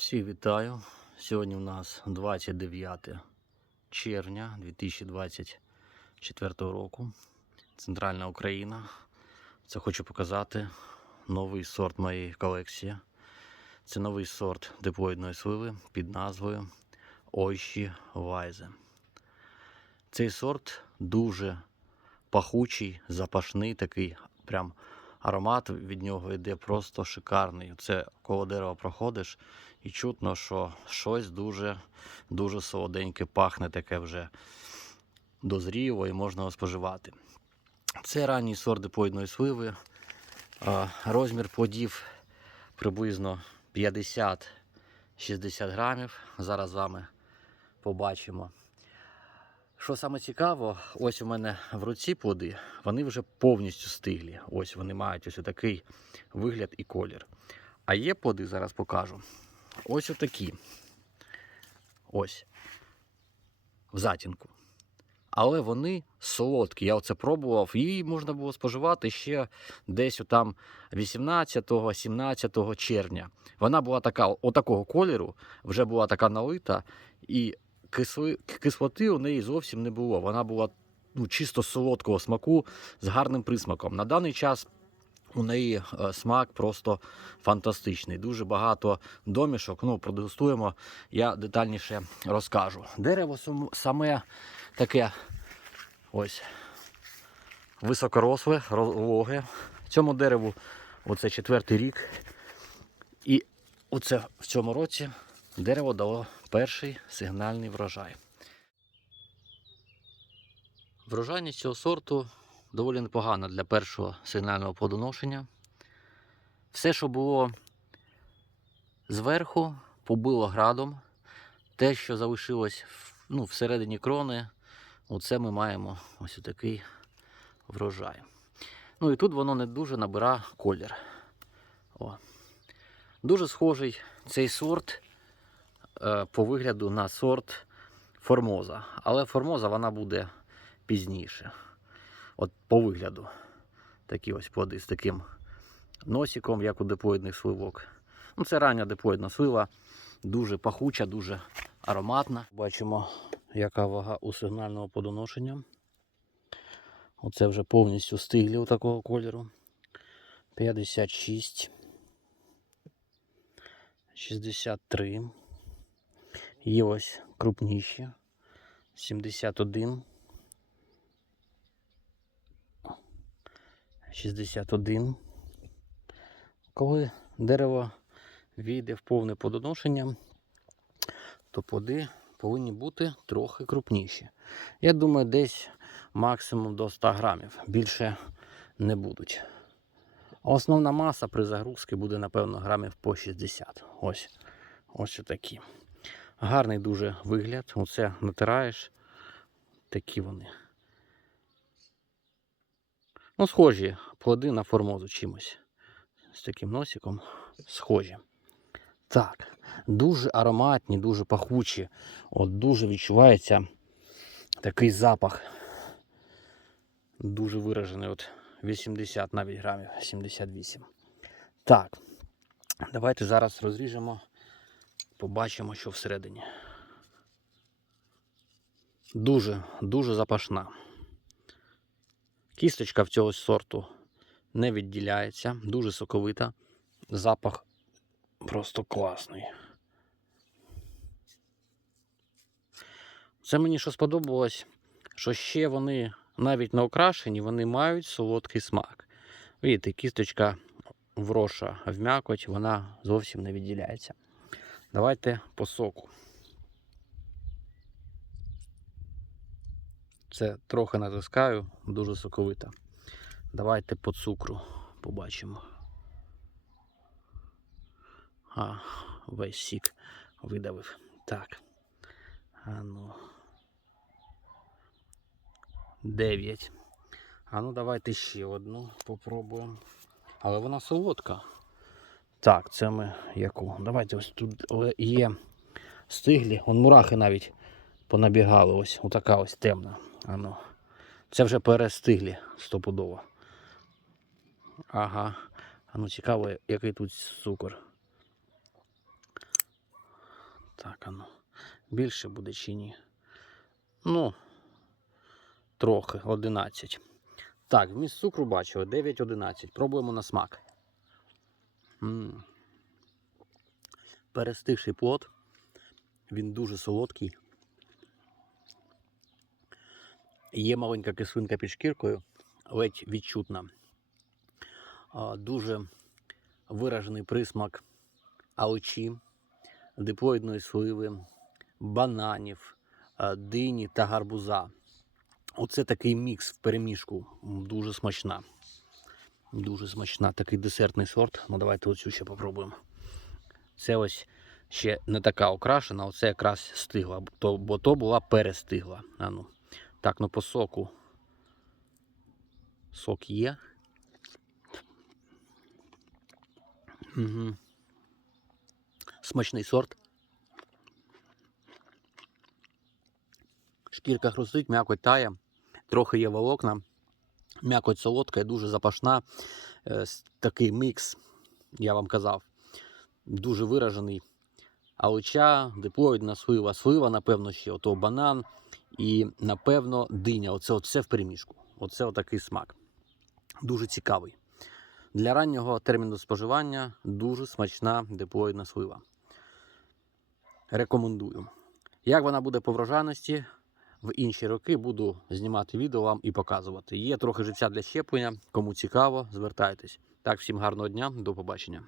Всіх вітаю. Сьогодні у нас 29 червня 2024 року. Центральна Україна. Це хочу показати новий сорт моєї колекції. Це новий сорт диплоїдної сливи під назвою Ойші Вайзе. Цей сорт дуже пахучий, запашний такий, прям аромат від нього йде просто шикарний. Це коло дерева проходиш і чутно, що щось дуже дуже солоденьке пахне, таке вже дозріло і можна його споживати. Це ранній сорт диплоїдної сливи. Розмір плодів приблизно 50-60 грамів. Зараз з вами побачимо. Що саме цікаво, ось у мене в руці плоди, вони вже повністю стиглі. Ось вони мають ось такий вигляд і колір. А є плоди, зараз покажу. Ось отакі. Ось. В затінку. Але вони солодкі. Я оце пробував. Її можна було споживати ще десь там 18-17 червня. Вона була така, отакого кольору, вже була така налита. І кисли, кислоти у неї зовсім не було. Вона була ну, чисто солодкого смаку з гарним присмаком. На даний час у неї е, смак просто фантастичний. Дуже багато домішок. Ну, продегустуємо, я детальніше розкажу. Дерево саме таке ось високоросле, розлоге. Цьому дереву оце четвертий рік. І оце в цьому році дерево дало перший сигнальний врожай. Врожайність цього сорту доволі непогана для першого сигнального плодоношення. Все, що було зверху, побило градом. Те, що залишилось ну, всередині крони, оце ми маємо ось такий врожай. Ну і тут воно не дуже набира колір. О. Дуже схожий цей сорт по вигляду на сорт Формоза. Але Формоза вона буде пізніше. От по вигляду. Такі ось плоди з таким носиком, як у диплоїдних сливок. Ну, це рання диплоїдна слива, дуже пахуча, дуже ароматна. Бачимо, яка вага у сигнального подоношення. Оце вже повністю стиглі такого кольору. 56. 63. Є ось крупніші. 71. 61. Коли дерево війде в повне подоношення, то плоди повинні бути трохи крупніші. Я думаю, десь максимум до 100 грамів. Більше не будуть. Основна маса при загрузці буде, напевно, грамів по 60. Ось ось такі. Гарний дуже вигляд. Оце натираєш. Такі вони. Ну, схожі плоди на формозу чимось. З таким носиком. Схожі. Так, дуже ароматні, дуже пахучі. От дуже відчувається такий запах. Дуже виражений. От 80 навіть грамів, 78. Так, давайте зараз розріжемо, побачимо, що всередині. Дуже, дуже запашна. Кісточка в цього сорту не відділяється, дуже соковита. Запах просто класний. Це мені що сподобалось, що ще вони навіть на окрашенні вони мають солодкий смак. Видите, кісточка вроша в м'якоть, вона зовсім не відділяється. Давайте по соку. Це трохи натискаю, дуже соковита. Давайте по цукру побачимо. А, весь сік видавив. Так. А ну. 9. А ну давайте ще одну попробуємо. Але вона солодка. Так, це ми яку? Давайте ось тут є стиглі. Вон мурахи навіть понабігали. Ось отака ось темна. А ну. Це вже перестиглі стопудово. Ага. А ну цікаво, який тут цукор. Так, Ану, більше буде чи ні? Ну, трохи, 11. Так, вміст цукру бачили 9-11. Пробуємо на смак. Перестигший плод. Він дуже солодкий. Є маленька кислинка під шкіркою, ледь відчутна. Дуже виражений присмак аличі, диплоїдної сливи, бананів, дині та гарбуза. Оце такий мікс в переміжку. Дуже смачна. Дуже смачна. Такий десертний сорт. Ну давайте оцю ще попробуємо. Це ось ще не така окрашена, оце якраз стигла, бо то, була перестигла. А ну. Так, ну по соку. Сок є. Угу. Смачний сорт. Шкірка хрустить, м'якоть тає, трохи є волокна. М'якоть солодка і дуже запашна. Е, Такий мікс, я вам казав, дуже виражений. Алича, диплоїдна слива, слива, напевно, ще ото банан і, напевно, диня. Оце оце в переміжку. Оце отакий смак. Дуже цікавий. Для раннього терміну споживання дуже смачна диплоїдна слива. Рекомендую. Як вона буде по врожайності, в інші роки буду знімати відео вам і показувати. Є трохи життя для щеплення. Кому цікаво, звертайтесь. Так, всім гарного дня, до побачення.